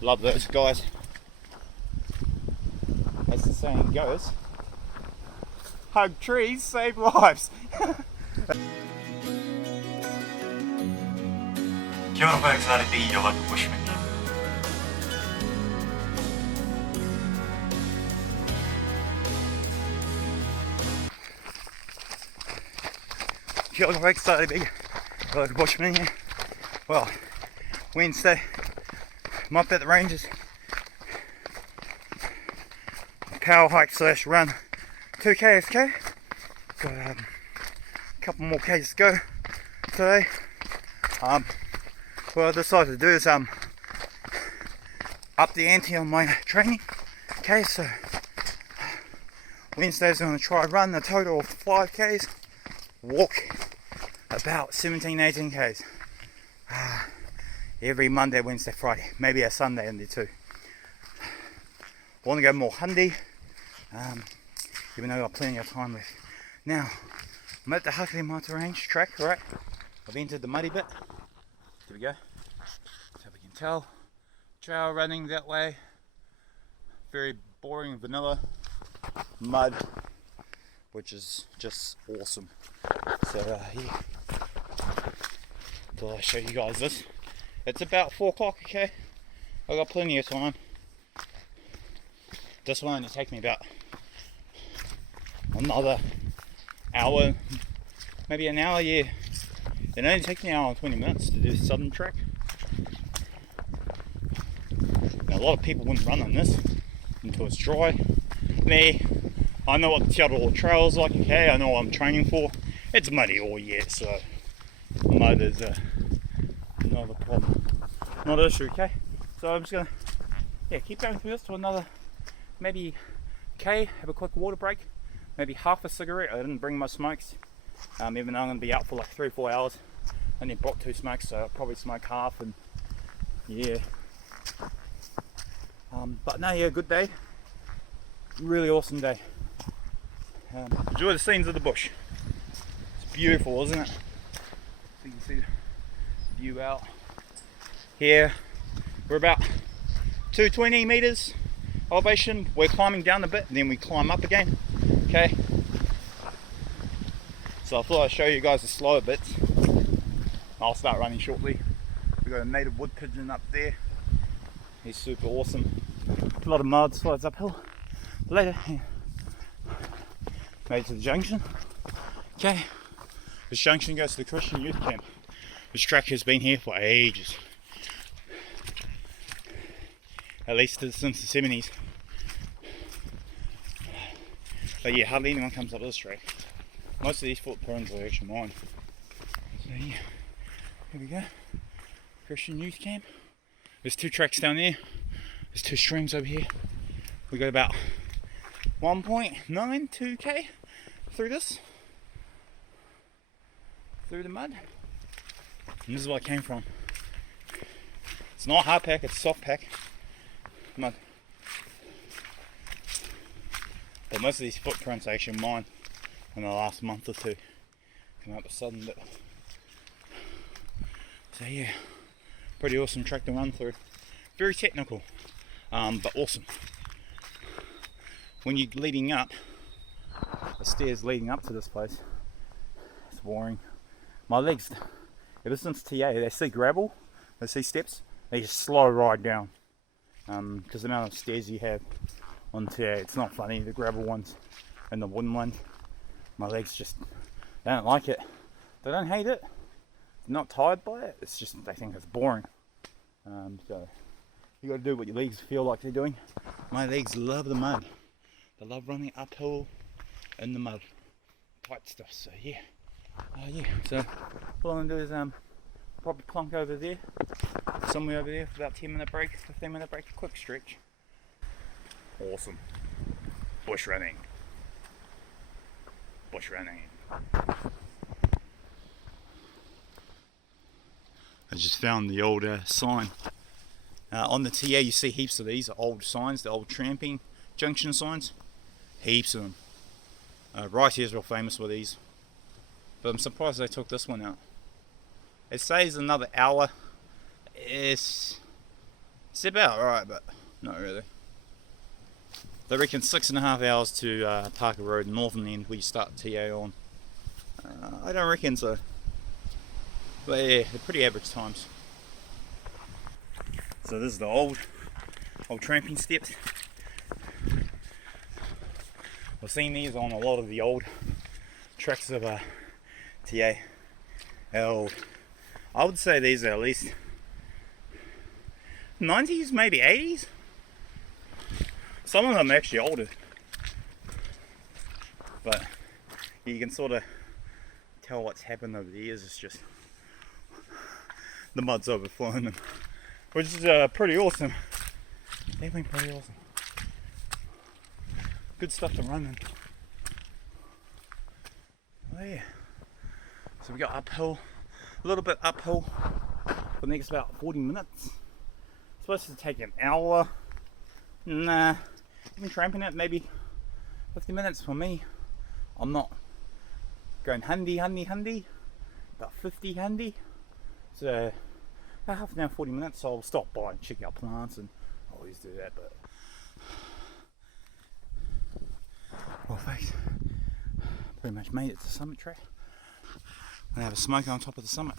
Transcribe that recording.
Love those guys. As the saying goes, hug trees, save lives. Kia ora folks, RDB, your local Bushman. Kia ora folks, RDB, your local Bushman here. Well, Wednesday, I'm up at the ranges. Power hike / run 2 kfk. Got a couple more k's to go today. What I decided to do is up the ante on my training. Okay, so Wednesday's going to try run a total of 5 k's, walk about 17-18 k's. Every Monday, Wednesday, Friday, maybe a Sunday in there too. I want to go more Hundy, even though I've got plenty of time left. Now, I'm at the Hundy range track, right? I've entered the muddy bit. Here we go. So we can tell, trail running that way. Very boring vanilla mud, which is just awesome. So yeah, thought I'd show you guys this. It's about 4 o'clock, okay? I've got plenty of time. This one will take me about another hour, maybe an hour, yeah. It only takes me an hour and 20 minutes to do the southern track. Now, a lot of people wouldn't run on this until it's dry. Me, I know what the Araroa trail is like, okay? I know what I'm training for. It's muddy all year, so mud is not a problem, not an issue, okay? So I'm just gonna, keep going through this to another maybe K, have a quick water break, maybe half a cigarette. I didn't bring my smokes, even though I'm gonna be out for like 3 or 4 hours. I only brought 2 smokes, so I'll probably smoke half, and yeah. But no, yeah, good day, really awesome day. Enjoy the scenes of the bush. It's beautiful, isn't it? So you can see the view out here. We're about 220 meters elevation. We're climbing down a bit and then we climb up again, okay? So I thought I'd show you guys the slower bits. I'll start running shortly. We've got a native wood pigeon up there. He's super awesome. A lot of mud slides uphill. Later, made it to the junction. Okay, this junction goes to the Christian youth camp. This track has been here for ages. At least since the 70s. But yeah, hardly anyone comes up this track. Most of these footprints are actually mine. So yeah, here we go. Christian youth camp. There's 2 tracks down there. There's 2 streams over here. We got about 1.92k through this. Through the mud. And this is where I came from. It's not hard pack, it's soft pack mud. But most of these footprints are actually mine in the last month or 2. Come out the southern bit. So yeah, pretty awesome track to run through. Very technical, but awesome. When you're leading up, the stairs leading up to this place, it's boring. My legs, ever since TA, they see gravel, they see steps, they just slow right down. Because the amount of stairs you have on TA, it's not funny, the gravel ones and the wooden ones. My legs just, they don't like it. They don't hate it, they're not tired by it, it's just they think it's boring. So you got to do what your legs feel like they're doing. My legs love the mud. They love running uphill in the mud. Tight stuff, so yeah. So what I'm going to do is probably plonk over there, somewhere over there for about 10-minute break, 15-minute break, quick stretch. Awesome. Bush running. Bush running. I just found the old sign. On the TA you see heaps of these old signs, the old tramping junction signs. Heaps of them. Right here's real famous with these. But I'm surprised they took this one out. It says another hour. It's It's about right, but not really. They reckon 6.5 hours to Parker Road, northern end, where you start TA on. I don't reckon so. But yeah, they're pretty average times. So this is the old tramping steps. I've seen these on a lot of the old tracks of TA. I would say these are at least 90s, maybe 80s. Some of them are actually older, but you can sort of tell what's happened over the years. It's just the mud's overflowing them, which is pretty awesome. Definitely pretty awesome. Good stuff to run in. Oh yeah. So we got uphill, a little bit uphill for the next about 40 minutes. It's supposed to take an hour. Nah, even tramping it maybe 50 minutes for me. I'm not going Hundy, about 50 Hundy. So about half an hour, 40 minutes. So I'll stop by and check out plants, and I always do that. But well, thanks. Pretty much made it to the summit track. I have a smoker on top of the summit.